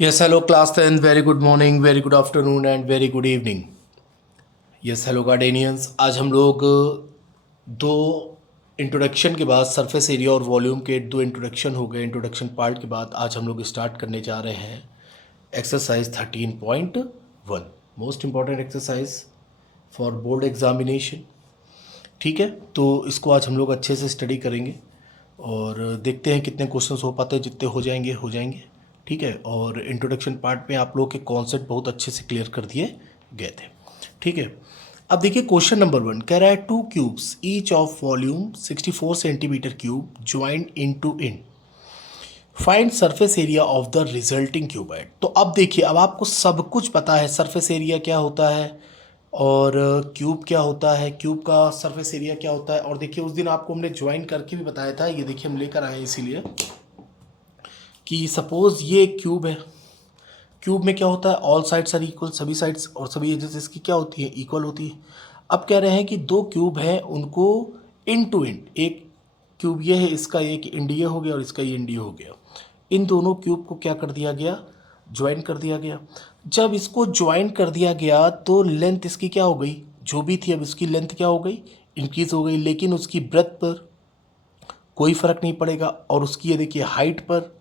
Yes, hello class 10. Very good morning, very good afternoon and very good evening. Yes, hello गार्डेनियंस. आज हम लोग दो introduction के बाद सरफेस एरिया और वॉल्यूम के दो इंट्रोडक्शन हो गए. इंट्रोडक्शन पार्ट के बाद आज हम लोग स्टार्ट करने जा रहे हैं exercise 13.1, most important exercise for board examination. ठीक है, तो इसको आज हम लोग अच्छे से स्टडी करेंगे और देखते हैं कितने क्वेश्चंस हो पाते हैं. जितने हो जाएंगे. ठीक है, और इंट्रोडक्शन पार्ट में आप लोग के कॉन्सेप्ट बहुत अच्छे से क्लियर कर दिए गए थे. ठीक है, अब देखिए क्वेश्चन नंबर 1 कह रहा है to cubes each of volume 64 centimetre cube joint into in find surface area of the resulting cuboid. तो अब देखिए, अब आपको सब कुछ पता है. सरफेस एरिया क्या होता है और क्यूब क्या होता है, क्यूब का सरफेस एरिया क्या होता है. और देखिए उस दिन आपको हमने ज्वाइन करके भी बताया था. ये देखिए हम लेकर आए हैं इसीलिए कि सपोज ये एक क्यूब है. क्यूब में क्या होता है, ऑल साइड्स आर इक्वल, सभी साइड्स और सभी एजेस इसकी क्या होती है, इक्वल होती है. अब कह रहे हैं कि दो क्यूब हैं, उनको इन टू इन, एक क्यूब ये है, इसका एक इंडिया हो गया और इसका ये इंडिया हो गया. इन दोनों क्यूब को क्या कर दिया गया, ज्वाइन कर दिया गया. जब इसको ज्वाइन कर दिया गया तो लेंथ इसकी क्या हो गई, जो भी थी अब इसकी लेंथ क्या हो गई, इंक्रीज हो गई. लेकिन उसकी ब्रेथ पर कोई फ़र्क नहीं पड़ेगा और उसकी ये देखिए हाइट पर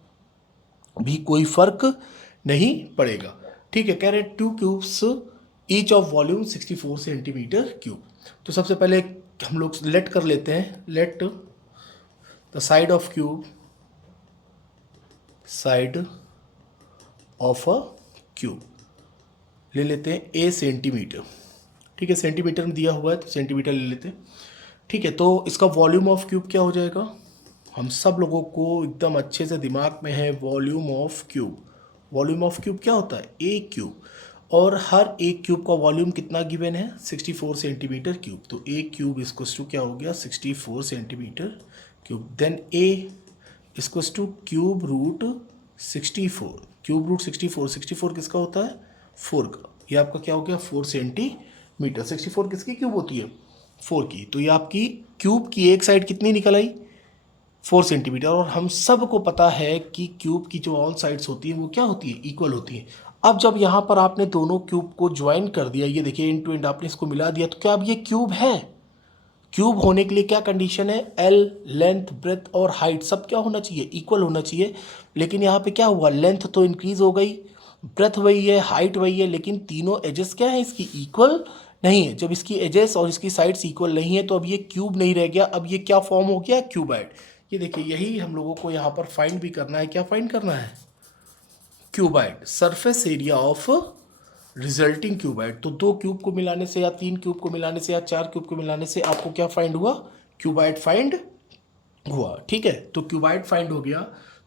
भी कोई फर्क नहीं पड़ेगा. ठीक है, कह रहे हैं to cubes each of volume 64 centimetre cube. तो सबसे पहले हम लोग लेट कर लेते हैं, let the side of cube, side of a cube ले लेते हैं ए सेंटीमीटर. ठीक है, सेंटीमीटर में दिया हुआ है तो सेंटीमीटर ले लेते हैं. ठीक है, तो इसका वॉल्यूम ऑफ क्यूब क्या हो जाएगा, हम सब लोगों को एकदम अच्छे से दिमाग में है. Volume of cube, volume of cube क्या होता है, ए क्यूब. और हर एक क्यूब का वॉल्यूम कितना गिवन है, 64 सेंटीमीटर क्यूब. तो ए क्यूब इक्वल्स टू क्या हो गया, 64 centimetre cube. Then a equals to cube root 64. Cube root 64 किसका होता है, 4 का. ये आपका क्या हो गया, 4 सेंटीमीटर. 64 किसकी क्यूब होती है, 4 की. तो ये आपकी क्यूब की एक साइड कितनी निकल आई, 4 सेंटीमीटर. और हम सब को पता है कि क्यूब की जो ऑल साइड्स होती हैं वो क्या होती है, इक्वल होती हैं. अब जब यहाँ पर आपने दोनों क्यूब को ज्वाइन कर दिया, ये देखिए एंड टू एंड आपने इसको मिला दिया, तो क्या अब ये क्यूब है. क्यूब होने के लिए क्या कंडीशन है, एल, लेंथ, ब्रेथ और हाइट सब क्या होना चाहिए, इक्वल होना चाहिए. लेकिन यहाँ पे क्या हुआ, लेंथ तो इंक्रीज हो गई, ब्रेथ वही है, हाइट वही है, लेकिन तीनों एजेस क्या है इसकी, इक्वल नहीं है. जब इसकी एजेस और इसकी साइड्स इक्वल नहीं है तो अब ये क्यूब नहीं रह गया, अब ये क्या फॉर्म हो गया, क्यूबाइड. ये देखिए यही हम लोगों को यहाँ पर फाइंड भी करना है. क्या फाइंड करना है, cuboid, surface area of resulting cuboid. तो दो क्यूब को मिलाने से या तीन क्यूब को मिलाने से या चार क्यूब को मिलाने से आपको क्या फाइंड हुआ, क्यूबाइड फाइंड हुआ. ठीक है, तो क्यूबाइड फाइंड हो गया.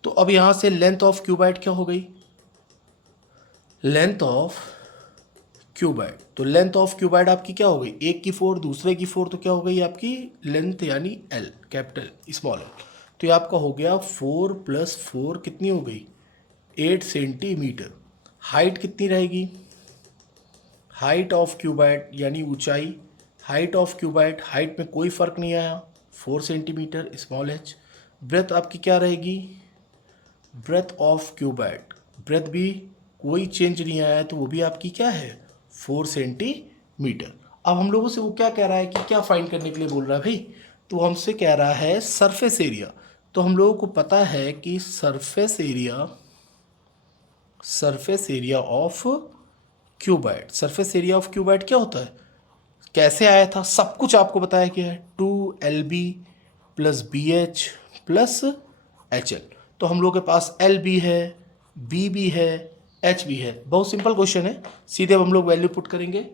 तो अब यहाँ से लेंथ ऑफ क्यूबाइड क्या हो गई, लेंथ ऑफ क्यूबाइड. तो लेंथ ऑफ क्यूबाइड आपकी क्या हो गई, एक की 4 दूसरे की 4, तो क्या हो गई आपकी लेंथ यानी एल, कैपिटल स्मॉल एल. तो ये आपका हो गया 4 + 4 कितनी हो गई, 8 सेंटीमीटर. हाइट कितनी रहेगी, हाइट ऑफ क्यूबाइड यानी ऊंचाई, हाइट ऑफ क्यूबाइड, हाइट में कोई फर्क नहीं आया, 4 सेंटीमीटर स्मॉल एच. ब्रेथ आपकी क्या रहेगी, ब्रेथ ऑफ क्यूबाइड, ब्रेथ भी कोई चेंज नहीं आया है तो वो भी आपकी क्या है, 4 सेंटीमीटर. अब हम लोगों से वो क्या कह रहा है कि क्या फाइंड करने के लिए बोल रहा है भाई, तो हमसे कह रहा है सरफेस एरिया. तो हम लोगों को पता है कि surface area of cuboid, surface area of cuboid क्या होता है, कैसे आया था, सब कुछ आपको बताया गया है, 2LB + BH + HL. तो हम लोग के पास L भी है, B भी है, H भी है. बहुत सिंपल क्वेश्चन है, सीधे हम लोग वैल्यू पुट करेंगे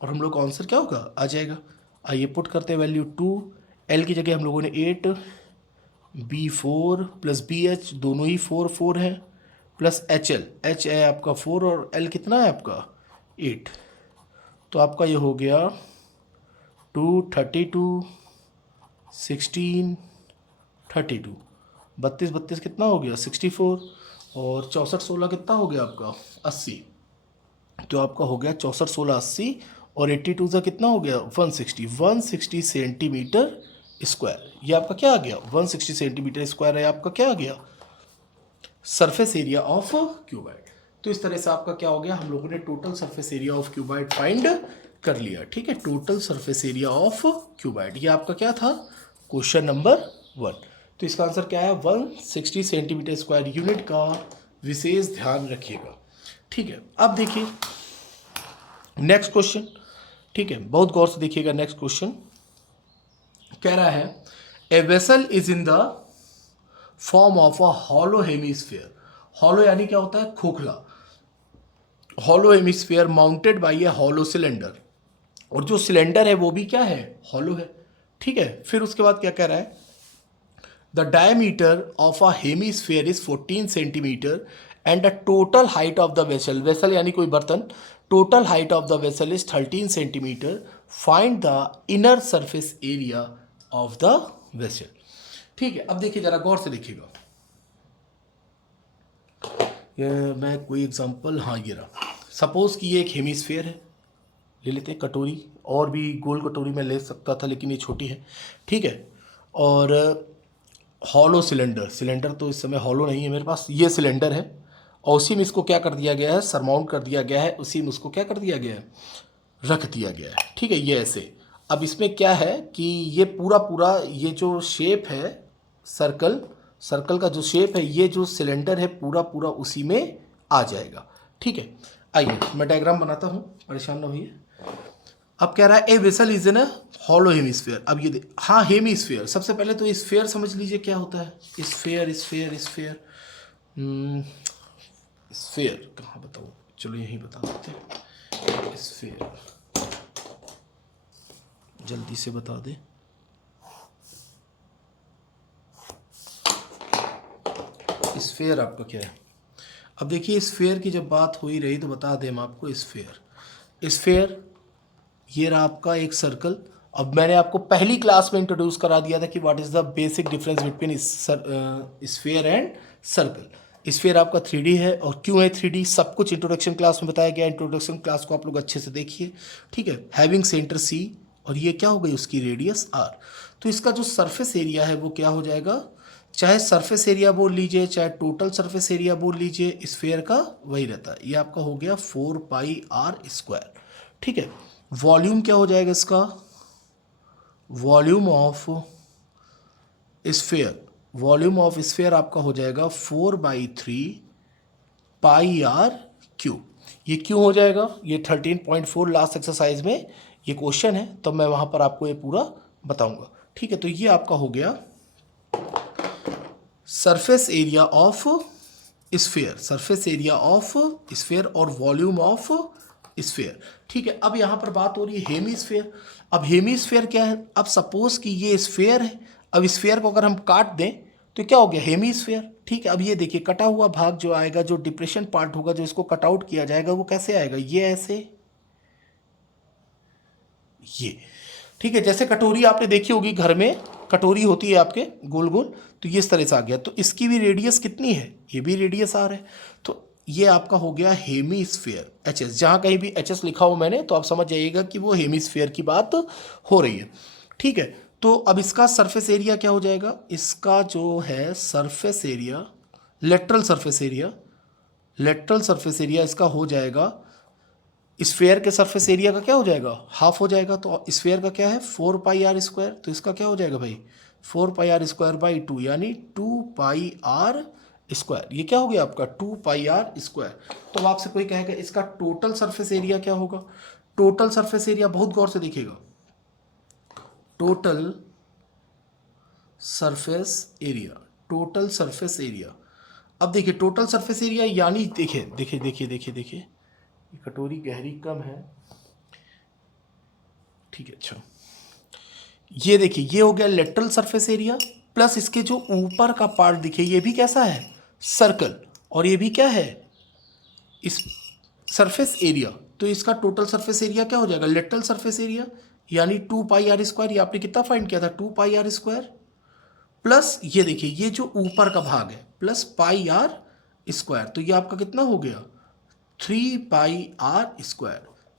और हम लोग का आंसर क्या होगा, आ जाएगा. आइए पुट करते हैं वैल्यू. 2L की जगह हम लोगों ने 8, B4 + BH दोनों ही 4 4 है, प्लस HL, H है आपका 4 और L कितना है आपका 8. तो आपका ये हो गया 2 32 16 32, 32 32 कितना हो गया 64 और 64 16 कितना हो गया आपका 80. तो आपका हो गया 64 16 80 और 82 का कितना हो गया 160 सेंटीमीटर स्क्वायर. ये आपका क्या आ गया, 160 सेंटीमीटर स्क्वायर है आपका क्या आ गया, सरफेस एरिया ऑफ क्यूबाइड. तो इस तरह से आपका क्या हो गया, हम लोगों ने total surface area of cuboid find कर लिया। ठीक है, total surface area of cuboid, ये आपका क्या था, क्वेश्चन नंबर 1। तो इसका आंसर क्या है, 160 सेंटीमीटर स्क्वायर यूनिट का विशेष ध्यान रखिएगा। ठीक है, अब देखिए नेक्स्ट क्वेश्चन। ठीक है, बहुत गौर से देखिएगा। नेक्स्ट क्वेश्चन कह रहा है a vessel is in the form of a hollow hemisphere. Hollow यानी क्या होता है, खोखला। Hollow hemisphere mounted by A hollow cylinder, और जो सिलेंडर है वो भी क्या है, हॉलो है। ठीक है, फिर उसके बाद क्या कह रहा है, the diameter of a hemisphere is 14 centimetre and the total height of the vessel, vessel यानी कोई बर्तन, total height of the vessel is 13 centimetre, find the inner surface area of the vessel. ठीक है, अब देखिए जरा गौर से देखिएगा, ये मैं कोई एग्जांपल, हाँ ये रहा। सपोज कि ये एक हेमिस्फीयर है, ले लेते हैं कटोरी, और भी गोल कटोरी में ले सकता था लेकिन ये छोटी है। ठीक है, और हॉलो सिलेंडर, सिलेंडर तो इस समय हॉलो नहीं है मेरे पास, ये सिलेंडर है, और उसी में इसको क्या कर दिया गया है, सरमाउंट कर दिया गया है, उसी में उसको क्या कर दिया गया है, रख दिया गया है। ठीक है, ये ऐसे। अब इसमें क्या है कि ये पूरा पूरा ये जो शेप है सर्कल, सर्कल का जो शेप है, ये जो सिलेंडर है पूरा पूरा उसी में आ जाएगा। ठीक है, आइए मैं डायग्राम बनाता हूँ, परेशान ना होइए। अब कह रहा है a vessel is in a hollow hemisphere. अब ये हाँ हेमिस्फीयर, सबसे पहले तो स्फीयर समझ लीजिए क्या होता है, स्फीयर स्फीयर स्फीयर स्फीयर कहाँ बताऊँ, चलो यहीं बता देते हैं। स्फीयर जल्दी से बता दे। स्फीयर आपका क्या है, अब देखिए स्फीयर की जब बात हो ही रही तो बता दें हम आपको। स्फीयर, स्फीयर ये रहा आपका एक सर्कल। अब मैंने आपको पहली क्लास में इंट्रोड्यूस करा दिया था कि what is the basic difference between sphere and circle. Sphere आपका 3D है, और क्यों है 3D सब कुछ इंट्रोडक्शन क्लास में बताया गया। इंट्रोडक्शन क्लास को आप लोग अच्छे से देखिए। ठीक है, हैविंग सेंटर C, और ये क्या हो गई उसकी रेडियस R। तो इसका जो सरफेस एरिया है वो क्या हो जाएगा, चाहे सरफेस एरिया बोल लीजिए चाहे टोटल सरफेस एरिया बोल लीजिए, स्फीयर का वही रहता है। ये आपका हो गया 4πr²। ठीक है, वॉल्यूम क्या हो जाएगा इसका, volume of sphere, volume of sphere आपका हो जाएगा 4/3πr³। ये क्यों हो जाएगा, ये 13.4 लास्ट एक्सरसाइज में ये क्वेश्चन है, तो मैं वहाँ पर आपको ये पूरा बताऊंगा। ठीक है, तो ये आपका हो गया surface area of sphere, surface area of sphere और वॉल्यूम ऑफ स्फीयर। ठीक है, अब यहाँ पर बात हो रही है हेमिस्फीयर। अब हेमिस्फीयर क्या है, अब सपोज कि ये स्फीयर है, अब स्फीयर को अगर हम काट दें तो क्या हो गया, हेमिस्फीयर। ठीक है, अब ये देखिए कटा हुआ भाग जो आएगा, जो डिप्रेशन पार्ट होगा, जो इसको कट आउट किया जाएगा, वो कैसे आएगा, ये ऐसे, ये। ठीक है, जैसे कटोरी आपने देखी होगी घर में, कटोरी होती है आपके गोल गोल, तो ये इस तरह से आ गया। तो इसकी भी रेडियस कितनी है, ये भी रेडियस आर है। तो ये आपका हो गया हेमिस्फीयर, HS। जहाँ कहीं भी HS लिखा हो मैंने तो आप समझ जाइएगा कि वो हेमिस्फीयर की बात हो रही है। ठीक है, तो अब इसका सरफेस एरिया क्या हो जाएगा, इसका जो है surface area, lateral surface area, lateral surface area इसका हो जाएगा, स्फीयर के सरफेस एरिया का क्या हो जाएगा, हाफ हो जाएगा। तो स्फीयर का क्या है 4πr², तो इसका क्या हो जाएगा भाई 4πr²/2, यानी 2πr²। ये क्या हो गया आपका 2πr²। तो अब आपसे कोई कहेगा इसका टोटल सरफेस एरिया क्या होगा, टोटल सरफेस एरिया बहुत गौर से देखिएगा, total surface area, total surface area. अब देखिए टोटल सरफेस एरिया यानी देखिए देखिए देखिए देखिए देखिए, ये कटोरी गहरी कम है। ठीक है, अच्छा ये देखिए ये हो गया लेटरल सरफेस एरिया, प्लस इसके जो ऊपर का पार्ट देखिए ये भी कैसा है, सर्कल, और ये भी क्या है, इस सरफेस एरिया। तो इसका टोटल सरफेस एरिया क्या हो जाएगा, लेटरल सरफेस एरिया, यानी 2πr²। ये आपने कितना फाइंड किया था 2πr², प्लस ये देखिए ये जो ऊपर का भाग है प्लस πr²। तो ये आपका कितना हो गया 3πr²।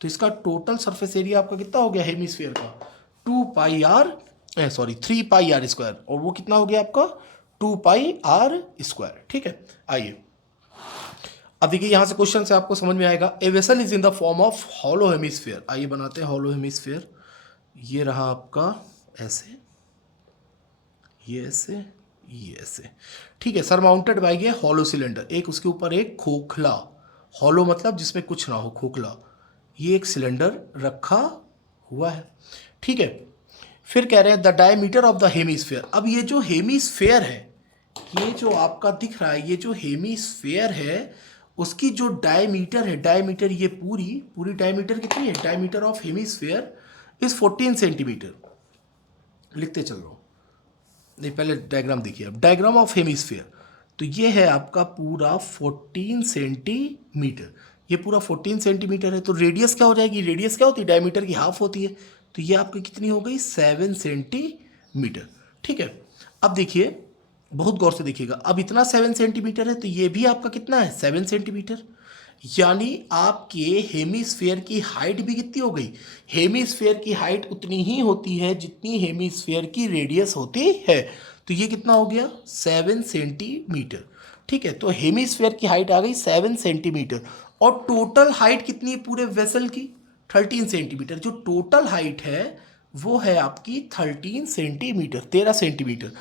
तो इसका टोटल सरफेस एरिया आपका कितना हो गया हेमिस्फीयर का 3πr², और वो कितना हो गया आपका 2πr²। ठीक है, आइए अब देखिए यहाँ से क्वेश्चन से आपको समझ में आएगा। A vessel is in the form of hollow hemisphere. आइए बनाते हैं हॉलो हेमिस्फीयर। ये रहा आपका ऐसे, ये ऐसे, ये ऐसे, ठीक है। सरमाउंटेड बाय ये हॉलो सिलेंडर, एक उसके ऊपर एक खोखला, हॉलो मतलब जिसमें कुछ ना हो, खोखला, ये एक सिलेंडर रखा हुआ है, ठीक है। फिर कह रहे हैं the diameter of the hemisphere. अब ये जो हेमिस्फेयर है, ये जो आपका दिख रहा है, ये जो हेमिस्फेयर है उसकी जो डायमीटर है, डायमीटर ये पूरी पूरी डायमीटर कितनी है, diameter of hemisphere is 14 centimetre. लिखते चल रहा हूँ, नहीं पहले डायग्राम देखिए। अब डायग्राम ऑफ हेमिस्फेयर, तो ये है आपका पूरा 14 सेंटीमीटर, ये पूरा 14 सेंटीमीटर है। तो रेडियस क्या हो जाएगी, रेडियस क्या होती है, डायमीटर की हाफ होती है, तो ये आपकी कितनी हो गई, 7 सेंटीमीटर, ठीक है। अब देखिए, बहुत गौर से देखिएगा, अब इतना 7 सेंटीमीटर है तो ये भी आपका कितना है, 7 सेंटीमीटर। यानी आपके हेमिस्फेयर की हाइट भी कितनी हो गई, हेमिस्फेयर की हाइट उतनी ही होती है जितनी हेमिस्फेयर की रेडियस होती है। तो ये कितना हो गया, 7 सेंटीमीटर, ठीक है। तो हेमिस्फेयर की हाइट आ गई 7 सेंटीमीटर, और टोटल हाइट कितनी है पूरे वेसल की, 13 सेंटीमीटर। जो टोटल हाइट है वो है आपकी 13 सेंटीमीटर, 13 सेंटीमीटर।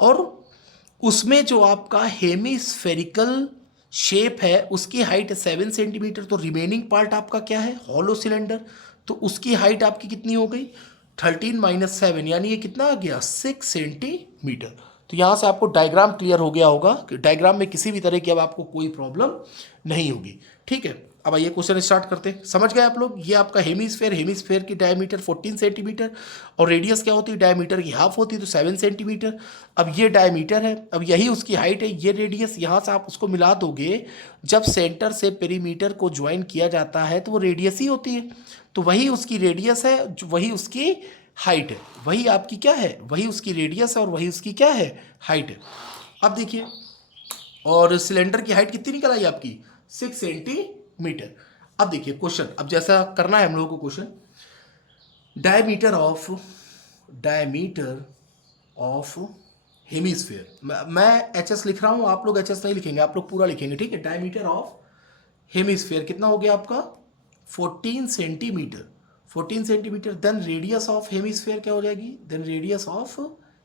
और उसमें जो आपका हेमिस्फेरिकल शेप है उसकी हाइट 7 सेंटीमीटर, तो रिमेनिंग पार्ट आपका क्या है, हॉलो सिलेंडर, तो उसकी हाइट आपकी कितनी हो गई, 13 माइनस 7, यानी ये कितना आ गया, 6 सेंटीमीटर। तो यहाँ से आपको डायग्राम क्लियर हो गया होगा कि डायग्राम में किसी भी तरह की अब आपको कोई प्रॉब्लम नहीं होगी, ठीक है। अब आइए क्वेश्चन स्टार्ट करते हैं। समझ गए आप लोग, ये आपका हेमिस्फेयर, हेमिस्फेयर की डायमीटर 14 सेंटीमीटर और रेडियस क्या होती है, डायमीटर की हाफ होती है, तो 7 सेंटीमीटर। अब ये डायमीटर है, अब यही उसकी हाइट है, ये रेडियस, यहाँ से आप उसको मिला दोगे, जब सेंटर से पेरीमीटर को ज्वाइन किया जाता है तो वो रेडियस ही होती है, तो वही उसकी रेडियस है, वही उसकी हाइट है, वही आपकी क्या है, वही उसकी रेडियस है और वही उसकी क्या है, हाइट है। अब देखिए, और सिलेंडर की हाइट कितनी निकल आई आपकी, 6 सेंटीमीटर। अब देखिए क्वेश्चन, अब जैसा करना है हम लोगों को क्वेश्चन, डायमीटर ऑफ हेमिस्फेयर, मैं एच एस लिख रहा हूं, आप लोग एच एस नहीं लिखेंगे, आप लोग पूरा लिखेंगे, ठीक है। डायमीटर ऑफ हेमिस्फेयर कितना हो गया आपका, 14 centimetre, 14 centimetre. Then radius of hemisphere क्या हो जाएगी, देन रेडियस ऑफ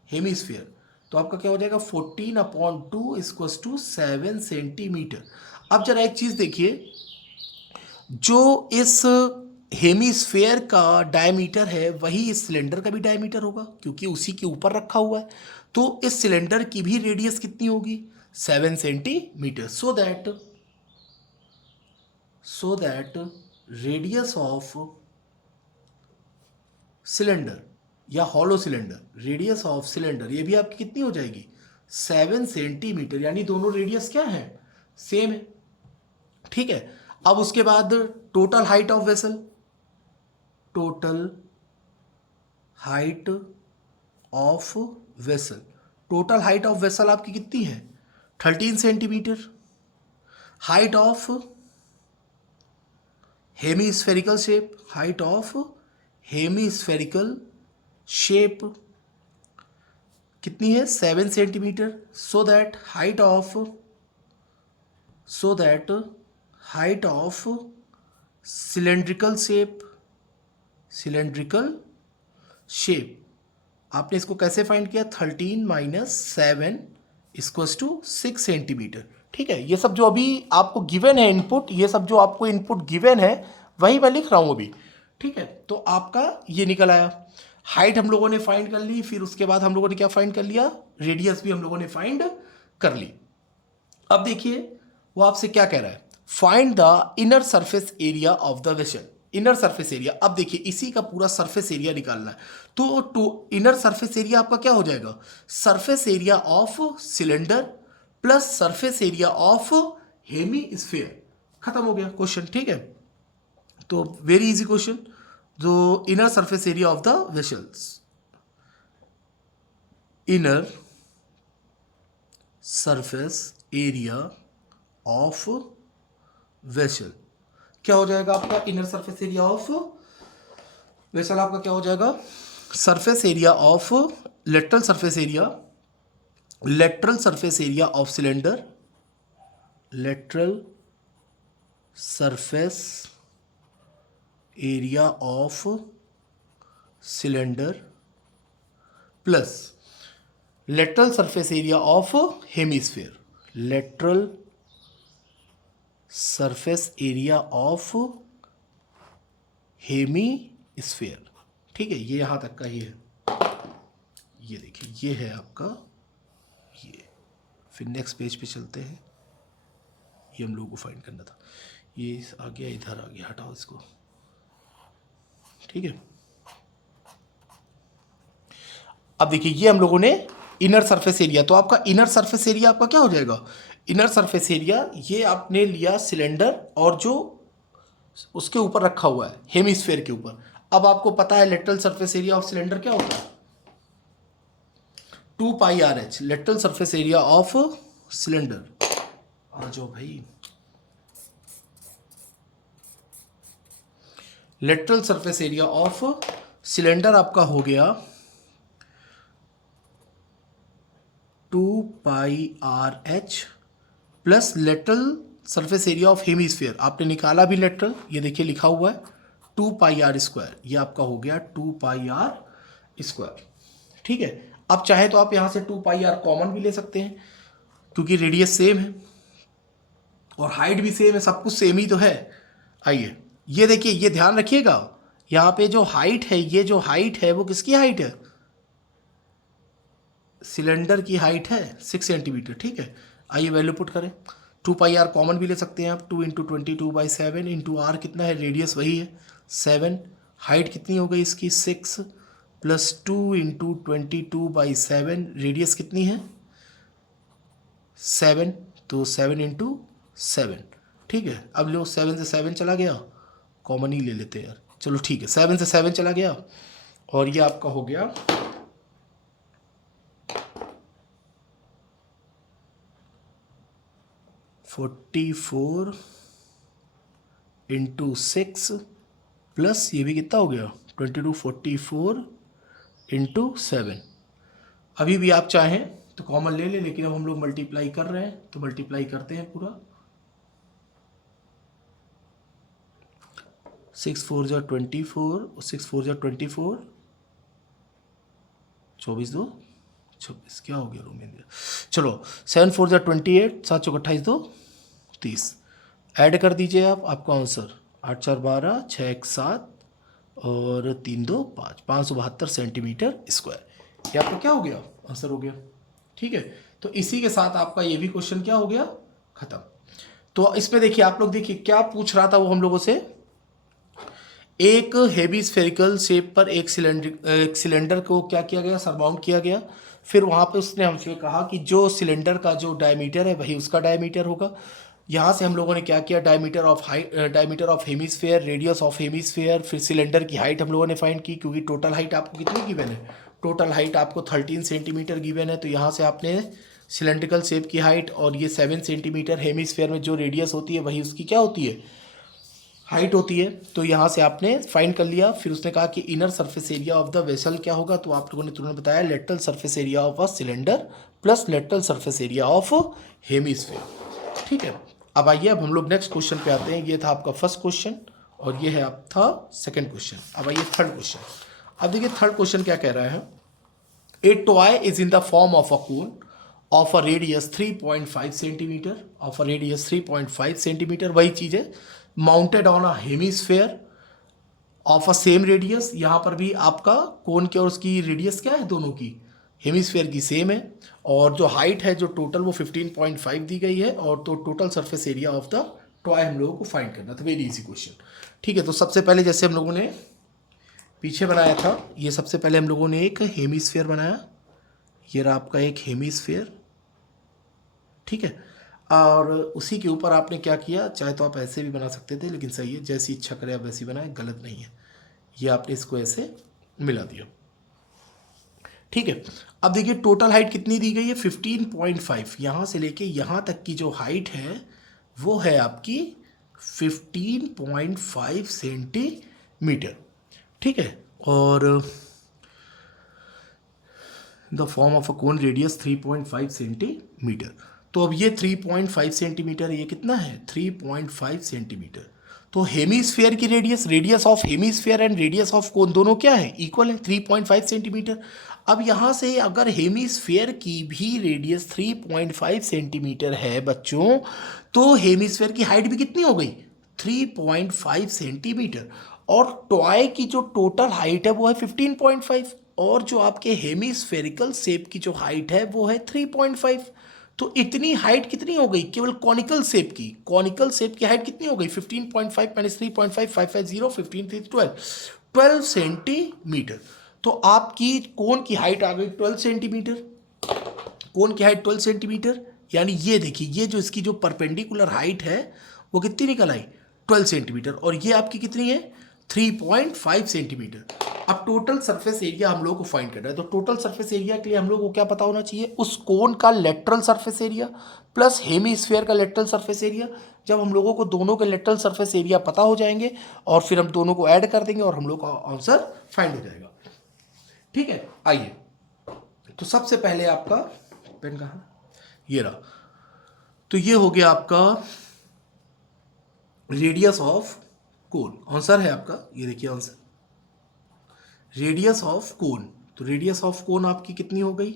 हेमिस्फेयर, तो आपका क्या हो जाएगा, 14/2 इक्वल्स टू 7 सेंटीमीटर। अब जरा एक चीज देखिए, जो इस हेमिस्फेयर का डायमीटर है वही इस सिलेंडर का भी डायमीटर होगा, क्योंकि उसी के ऊपर रखा हुआ है। तो इस सिलेंडर की भी रेडियस कितनी होगी, 7 centimetre. So that radius of cylinder या hollow cylinder, radius of cylinder ये भी आपकी कितनी हो जाएगी, 7 सेंटीमीटर, यानी दोनों रेडियस क्या है, सेम है, ठीक है। अब उसके बाद total height of vessel, total height of vessel, total height of vessel आपकी कितनी है, 13 centimetre. Height of hemispherical shape, height of hemispherical shape कितनी है, 7 centimetre. So that height of cylindrical shape आपने इसको कैसे फाइंड किया, 13 माइनस 7 इक्वल्स टू 6 सेंटीमीटर, ठीक है। ये सब जो अभी आपको गिवन है इनपुट, ये सब जो आपको इनपुट गिवन है वही मैं लिख रहा हूँ अभी, ठीक है। तो आपका ये निकल आया, हाइट हम लोगों ने फाइंड कर ली, फिर उसके बाद हम लोगों ने क्या फाइंड कर लिया, रेडियस भी हम लोगों ने फाइंड कर ली। अब देखिए वो आपसे क्या कह रहा है, find the inner surface area of the vessel, inner surface area. अब देखिए इसी का पूरा सरफेस एरिया निकालना है, तो इनर सरफेस एरिया आपका क्या हो जाएगा, surface area of cylinder plus surface area of hemisphere, खत्म हो गया क्वेश्चन, ठीक है। तो वेरी इजी क्वेश्चन, जो inner surface area of the vessels, inner surface area of vessel क्या हो जाएगा आपका, inner surface area of vessel आपका क्या हो जाएगा, surface area of lateral surface area of cylinder, lateral surface area of cylinder plus lateral surface area of hemisphere, lateral surface area of hemisphere. ठीक है, ये यहाँ तक का ही है। ये देखिए, ये है आपका ये। फिर नेक्स्ट पेज पे चलते हैं। ये हम लोगों को फाइंड करना था। ये आ गया, इधर आ गया, हटाओ इसको। ठीक है, अब देखिए ये हम लोगों ने इनर सरफेस एरिया, तो आपका इनर सरफेस एरिया आपका क्या हो जाएगा? इनर सरफेस एरिया ये आपने लिया सिलेंडर और जो उसके ऊपर रखा हुआ है हेमिस्फेयर के ऊपर। अब आपको पता है lateral surface area of cylinder क्या होता है? 2 pi r h, lateral surface area of cylinder. आ जाओ भाई, lateral surface area of cylinder आपका हो गया 2 pi r h plus lateral surface area of hemisphere. आपने निकाला भी लेटरल, ये देखिए लिखा हुआ है 2 पाई आर स्क्वायर। ये आपका हो गया 2 पाई आर स्क्वायर। ठीक है, अब चाहे तो आप यहाँ से 2 पाई आर कॉमन भी ले सकते हैं, क्योंकि रेडियस सेम है और हाइट भी सेम है, सब कुछ सेम ही तो है। आइए ये देखिए, ये ध्यान रखिएगा, यहाँ पे जो हाइट है, ये जो हाइट है वो किसकी हाइट है? सिलेंडर की हाइट है 6 सेंटीमीटर। ठीक है, आइए वैल्यू पुट करें। 2 पाई आर कॉमन भी ले सकते हैं आप, 2 इंटू 22/7 इंटू आर कितना है? रेडियस वही है 7। हाइट कितनी हो गई इसकी? 6 प्लस 2 इंटू 22/7, रेडियस कितनी है? 7, तो 7 इंटू 7। ठीक है, अब लो 7 से 7 चला गया, कॉमन ही ले लेते हैं यार। चलो ठीक है, 7 से 7 चला गया और ये आपका हो गया 44 इंटू 6 प्लस ये भी कितना हो गया 22, 44 इंटू 7। अभी भी आप चाहें तो कॉमन ले लें, लेकिन अब हम लोग मल्टीप्लाई कर रहे हैं तो मल्टीप्लाई करते हैं पूरा। 6 4 जा 24, 6 4 जा 24, 24 2 26, क्या हो गया रोमेंद्र? चलो 7 4 जा 28, 7 चौक 28 2 30। ऐड कर दीजिए आप, आपका आंसर 8 4 12, 6 1 7 और 3 2 5, 572 सेंटीमीटर स्क्वायर। ये आपका क्या हो गया? आंसर हो गया। ठीक है, तो इसी के साथ आपका ये भी क्वेश्चन क्या हो गया? खत्म। तो इसमें देखिए, आप लोग देखिए क्या पूछ रहा था वो हम लोगों से। एक हेवी स्फेरिकल शेप पर एक सिलेंडर को क्या किया गया? सरमाउंट किया गया। फिर वहाँ पे उसने हमसे कहा कि जो सिलेंडर का जो डायमीटर है वही उसका डायमीटर होगा। यहाँ से हम लोगों ने क्या किया? Diameter of hemisphere, radius of hemisphere, फिर सिलेंडर की हाइट हम लोगों ने फाइंड की, क्योंकि टोटल हाइट आपको कितनी गिवन है? टोटल हाइट आपको 13 सेंटीमीटर गिवन है। तो यहाँ से आपने सिलेंड्रिकल शेप की हाइट और ये 7 सेंटीमीटर, हेमिस्फेयर में जो रेडियस होती है वही उसकी क्या होती है? हाइट होती है। तो यहाँ से आपने फाइंड कर लिया। फिर उसने कहा कि inner surface area of the vessel क्या होगा? तो आप लोगों ने तुरंत बताया lateral surface area of a cylinder plus lateral surface area of hemisphere. ठीक है, अब आइए, अब हम लोग नेक्स्ट क्वेश्चन पे आते हैं। ये था आपका फर्स्ट क्वेश्चन और ये है आपका सेकंड क्वेश्चन। अब आइए थर्ड क्वेश्चन। अब देखिए थर्ड क्वेश्चन क्या कह रहा है। ए toy is in the form of a cone of a radius 3.5 centimetre, of a radius 3.5 centimetre, वही चीज़ है, mounted on a hemisphere of a same radius. यहाँ पर भी आपका कोन की और उसकी रेडियस क्या है? दोनों की हेमिस्फेयर की सेम है। और जो हाइट है जो टोटल वो 15.5 दी गई है। और तो total surface area of the toy हम लोगों को फाइंड करना था। Very easy question. ठीक है, तो सबसे पहले जैसे हम लोगों ने पीछे बनाया था, ये सबसे पहले हम लोगों ने एक हेमिस्फेयर बनाया। ये रहा आपका एक हेमिस्फेयर। ठीक है, और उसी के ऊपर आपने क्या किया? चाहे तो आप ऐसे भी बना सकते थे, लेकिन सही है, जैसी इच्छा करे आप वैसी बनाए, गलत नहीं है। ये आपने इसको ऐसे मिला दिया। ठीक है, अब देखिए टोटल हाइट कितनी दी गई है? 15.5। यहाँ से लेके यहाँ तक की जो हाइट है वो है आपकी 15.5 सेंटीमीटर। ठीक है, और the form of a cone radius 3.5 centimetre. तो अब ये 3.5 सेंटीमीटर, ये कितना है 3.5 सेंटीमीटर। तो हेमीस्फेयर की radius, radius of hemisphere and radius of cone दोनों क्या है, इक्वल है 3.5 सेंटीमीटर। अब यहाँ से अगर हेमीस्फेयर की भी रेडियस 3.5 सेंटीमीटर है बच्चों, तो हेमीस्फेयर की हाइट भी कितनी हो गई 3.5 सेंटीमीटर, और टॉय की जो टोटल हाइट है वो है 15.5, और जो आपके हेमीस्फेरिकल शेप की जो हाइट है वो है 3.5। तो इतनी हाइट कितनी हो गई केवल कॉनिकल शेप की, कॉनिकल शेप की हाइट कितनी हो गई 15.5 माइनस 3.5, 550, 15 12 सेंटीमीटर। तो आपकी कोन की हाइट आ गई 12 सेंटीमीटर, कोन की हाइट 12 सेंटीमीटर, यानी ये देखिए ये जो इसकी जो परपेंडिकुलर हाइट है वो कितनी निकल आई 12 सेंटीमीटर, और ये आपकी कितनी है 3.5 सेंटीमीटर। अब टोटल सरफेस एरिया हम लोग को फाइंड करना है, तो टोटल सरफेस एरिया के लिए हम लोग को क्या पता होना चाहिए, उस कोन का lateral surface area plus hemisphere का लेटरल सरफेस एरिया। जब हम लोगों को दोनों के लेटरल सरफेस एरिया पता हो जाएंगे और फिर हम दोनों को ऐड कर देंगे और हम लोग का आंसर फाइंड हो जाएगा। ठीक है, आइए तो सबसे पहले आपका पेन कहाँ, ये रहा। तो ये हो गया आपका रेडियस ऑफ कोन, आंसर है आपका, ये देखिए आंसर रेडियस ऑफ कोन। तो रेडियस ऑफ कोन आपकी कितनी हो गई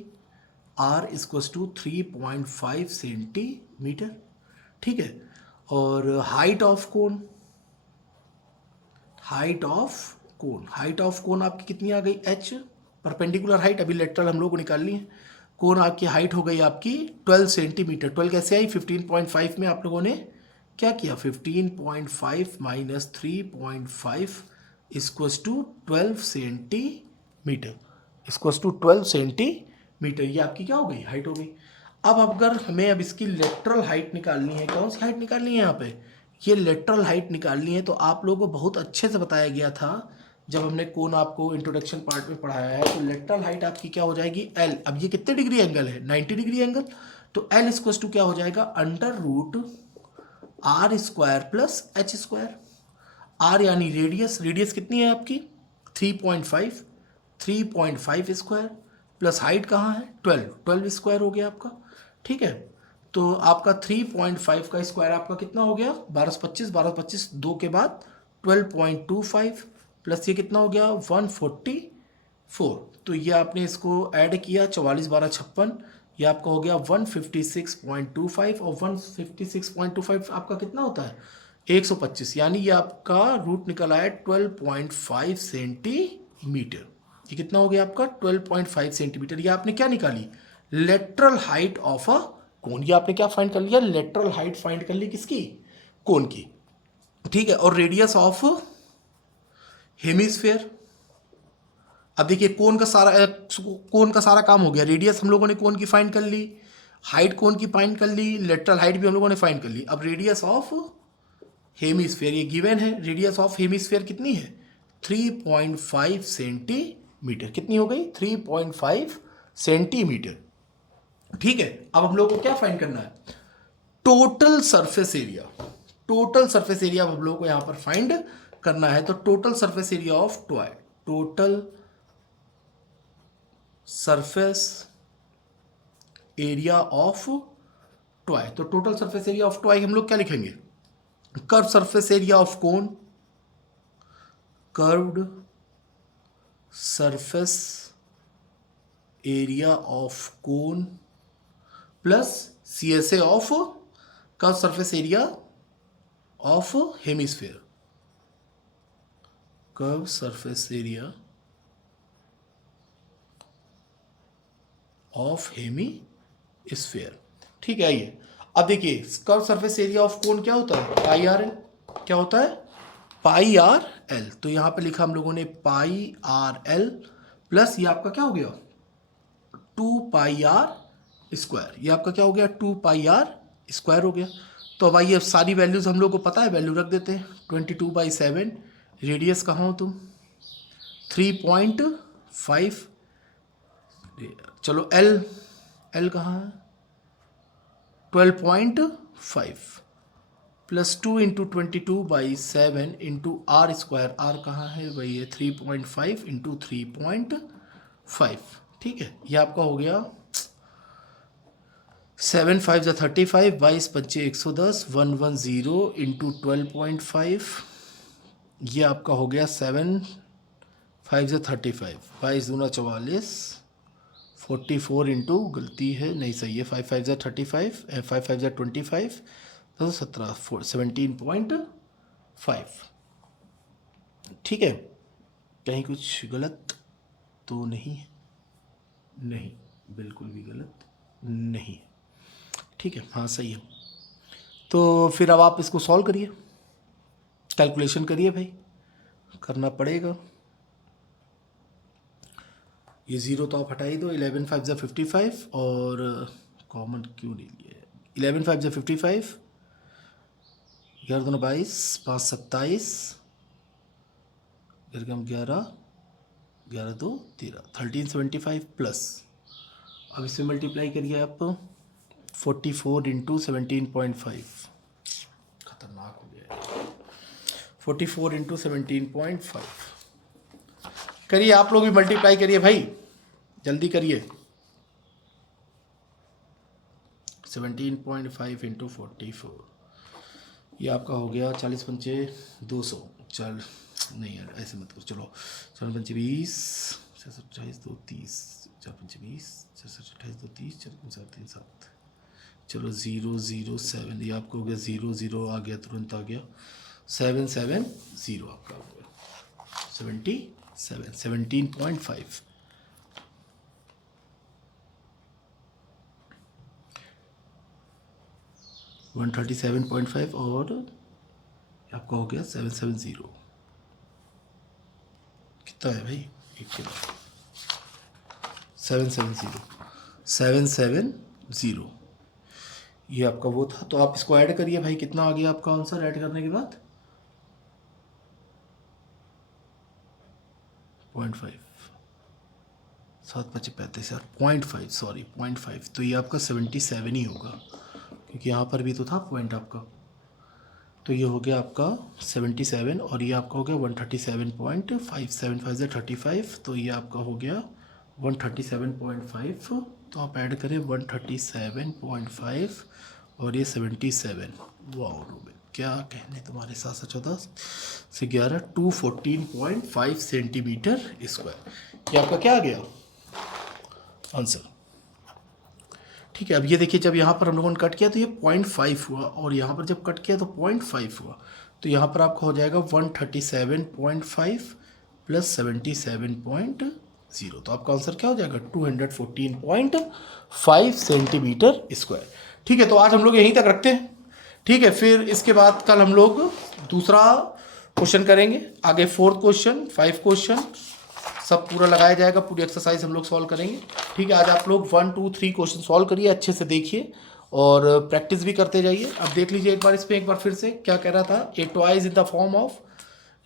r इक्वल्स टू 3.5 सेंटीमीटर। ठीक है, और height of cone, height of cone, height of cone आपकी कितनी आ गई h, परपेंडिकुलर हाइट अभी लेटरल हम लोग को निकालनी है। कोन आपकी हाइट हो गई आपकी 12 सेंटीमीटर, 12 कैसे आई 15.5 में आप लोगों ने क्या किया 15.5 minus 3.5 equals to 12 centimetre, equals to 12 centimetre, ये आपकी क्या हो गई हाइट हो गई। अब अगर हमें अब इसकी लेटरल हाइट निकालनी है, कौन सी हाइट निकालनी है यहाँ पे, ये लेटरल हाइट निकालनी है। तो आप लोगों को बहुत अच्छे से बताया गया था जब हमने कोन आपको इंट्रोडक्शन पार्ट में पढ़ाया है। तो लेटरल हाइट आपकी क्या हो जाएगी एल, अब ये कितने डिग्री एंगल है 90 डिग्री एंगल, तो एल इक्वल्स टू क्या हो जाएगा under root R square plus H square. R यानी रेडियस, रेडियस कितनी है आपकी 3.5, 3.5 स्क्वायर प्लस हाइट कहाँ है 12, 12 स्क्वायर हो गया आपका। ठीक है, तो आपका 3.5 का स्क्वायर आपका कितना हो गया 1225, 1225 2 के बाद 12.25 प्लस ये कितना हो गया 144। तो ये आपने इसको ऐड किया 44 12 56, ये आपका हो गया 156.25, और 156.25 आपका कितना होता है 125, यानी ये आपका रूट निकल आया 12.5 सेंटीमीटर। ये कितना हो गया आपका 12.5 सेंटीमीटर। ये आपने क्या निकाली लेटरल हाइट ऑफ अ कोन, ये आपने क्या फाइंड कर लिया लेटरल हाइट फाइंड कर ली किसकी कोन की। ठीक है, और रेडियस ऑफ हेमिस्फेयर, अब देखिए कोन का सारा काम हो गया, रेडियस हम लोगों ने कोन की फाइंड कर ली, हाइट कोन की फाइंड कर ली, लेटरल हाइट भी हम लोगों ने फाइंड कर ली। अब रेडियस ऑफ हेमिस्फेयर ये गिवन है, रेडियस ऑफ हेमिस्फेयर कितनी है 3.5 सेंटीमीटर, कितनी हो गई 3.5 सेंटीमीटर। ठीक है, अब हम लोग को क्या फाइंड करना है total surface area, total surface area हम लोग को यहां पर फाइंड करना है। तो total surface area of toy, total surface area of toy, तो total surface area of toy हम लोग क्या लिखेंगे curve surface area of cone, curved surface area of cone plus CSA of curve surface area of hemisphere, curve surface area of hemisphere. ठीक है, आइए अब देखिए कर्व सरफेस एरिया ऑफ कोन क्या होता है पाई आर एल, क्या होता है पाई आर एल। तो यहां पे लिखा हम लोगों ने पाई आर एल प्लस ये आपका क्या हो गया 2 पाई आर स्क्वायर, ये आपका क्या हो गया 2 पाई आर स्क्वायर हो गया। तो अब आइए सारी वैल्यूज हम लोग को पता है, वैल्यू रख देते हैं 22/7, रेडियस कहाँ हो तुम 3.5, चलो एल, एल कहाँ है 12.5 plus 2 into 22/7 into R square, R कहाँ है भाई ये 3.5 इंटू 3.5। ठीक है, ये आपका हो गया 7 5 ज़ा 35, 22 पंचे 110, 110 इंटू 12.5, ये आपका हो गया 7 5 ज़ा 35, 22 दूना 44, 44 इंटू, गलती है नहीं सही है, 5 5 ज़ा 35, 5 5 ज़ा 25, तो 17 17.5। ठीक है, कहीं कुछ गलत तो नहीं है? नहीं, बिल्कुल भी गलत नहीं। ठीक है, हाँ सही है। तो फिर अब आप इसको सॉल्व करिए, कैलकुलेशन करिए भाई, करना पड़ेगा। ये ज़ीरो तो आप हटा ही दो। 11 5 ज़ा 55 और कॉमन क्यों नहीं लिए? 11 5 ज़ा 55, 11 दूना 22, 5 27, 11 11 2 13, 1375 प्लस, अब इससे मल्टीप्लाई करिए आप 44 इंटू 17.5, खतरनाक हो गया 44 इंटू 17.5। करिए आप लोग भी मल्टीप्लाई करिए भाई, जल्दी करिए। 17.5 इंटू 44, ये आपका हो गया 40 पंचे 200। चल नहीं यार ऐसे मत करो, चलो 4 पंचे 20, 28 2 30, 4 पंचे 20, 28 2 30, 4 7 3 7, चलो 0 0 7, ये आपको हो गया 0 0 आ गया, तुरंत आ गया 7 7 0 आपका हो गया 77 17.5। वन 37.5 और आपका हो गया 770। कितना है भाई? एक किलो 770 ये आपका वो था। तो आप इसको ऐड करिए भाई, कितना आ गया आपका आंसर ऐड करने के बाद? 0.5, 7 5 35 यार 0.5, सॉरी 0.5, तो ये आपका 77 ही होगा, क्योंकि यहाँ पर भी तो था पॉइंट आपका। तो ये हो गया आपका 77 और ये आपका हो गया 137.5, 7 5 ज़ा 35, तो ये आपका हो गया 137.5। तो आप ऐड करें 137.5 और ये 77। वाह रूबे, क्या कहने तुम्हारे साथ। 14 से 11 214.5 सेंटीमीटर स्क्वायर, ये आपका क्या आ गया आंसर। ठीक है, अब ये देखिए, जब यहाँ पर हम लोगों ने कट किया तो ये 0.5 हुआ, और यहाँ पर जब कट किया तो 0.5 हुआ, तो यहाँ पर आपका हो जाएगा 137.5 प्लस 77.0, तो आपका आंसर क्या हो जाएगा 214.5 सेंटीमीटर स्क्वायर। ठीक है, तो आज हम लोग यहीं तक रखते हैं। ठीक है, फिर इसके बाद कल हम लोग दूसरा क्वेश्चन करेंगे, आगे 4th क्वेश्चन 5 क्वेश्चन सब पूरा लगाया जाएगा, पूरी एक्सरसाइज हम लोग सॉल्व करेंगे। ठीक है, आज आप लोग 1 2 3 क्वेश्चन सॉल्व करिए, अच्छे से देखिए और प्रैक्टिस भी करते जाइए। अब देख लीजिए एक बार इस पर, एक बार फिर से क्या कह रहा था। ए toy is in the form of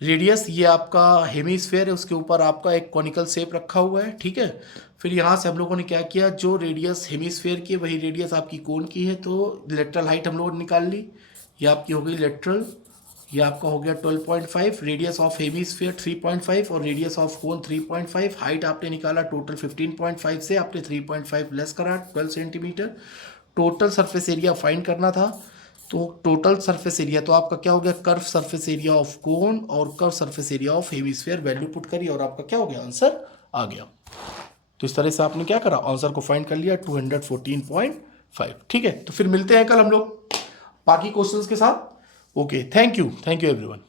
radius, ये आपका हेमीस्फेयर है, उसके ऊपर आपका एक कॉनिकल शेप रखा हुआ है। ठीक है, फिर यहाँ से हम लोगों ने क्या किया, जो रेडियस हेमीस्फेयर की है वही रेडियस आपकी कोन की है, तो लेटरल हाइट हम लोगों ने निकाल ली, ये आपकी हो गई लेटरल, ये आपका हो गया 12.5, रेडियस ऑफ हेमीस्फीयर 3.5 और रेडियस ऑफ कोन 3.5, हाइट आपने निकाला टोटल 15.5 से आपने 3.5 लेस करा 12 centimetre. Total surface area find करना था, तो टोटल सरफेस एरिया तो आपका क्या हो गया, curve surface area of cone और curve surface area of hemisphere, value put करी और आपका क्या हो गया, आंसर आ गया। तो इस तरह से आपने क्या करा, आंसर को फाइंड कर लिया 214.5। ठीक है, तो फिर मिलते हैं कल हम लोग बाकी क्वेश्चंस के साथ। Okay, thank you everyone.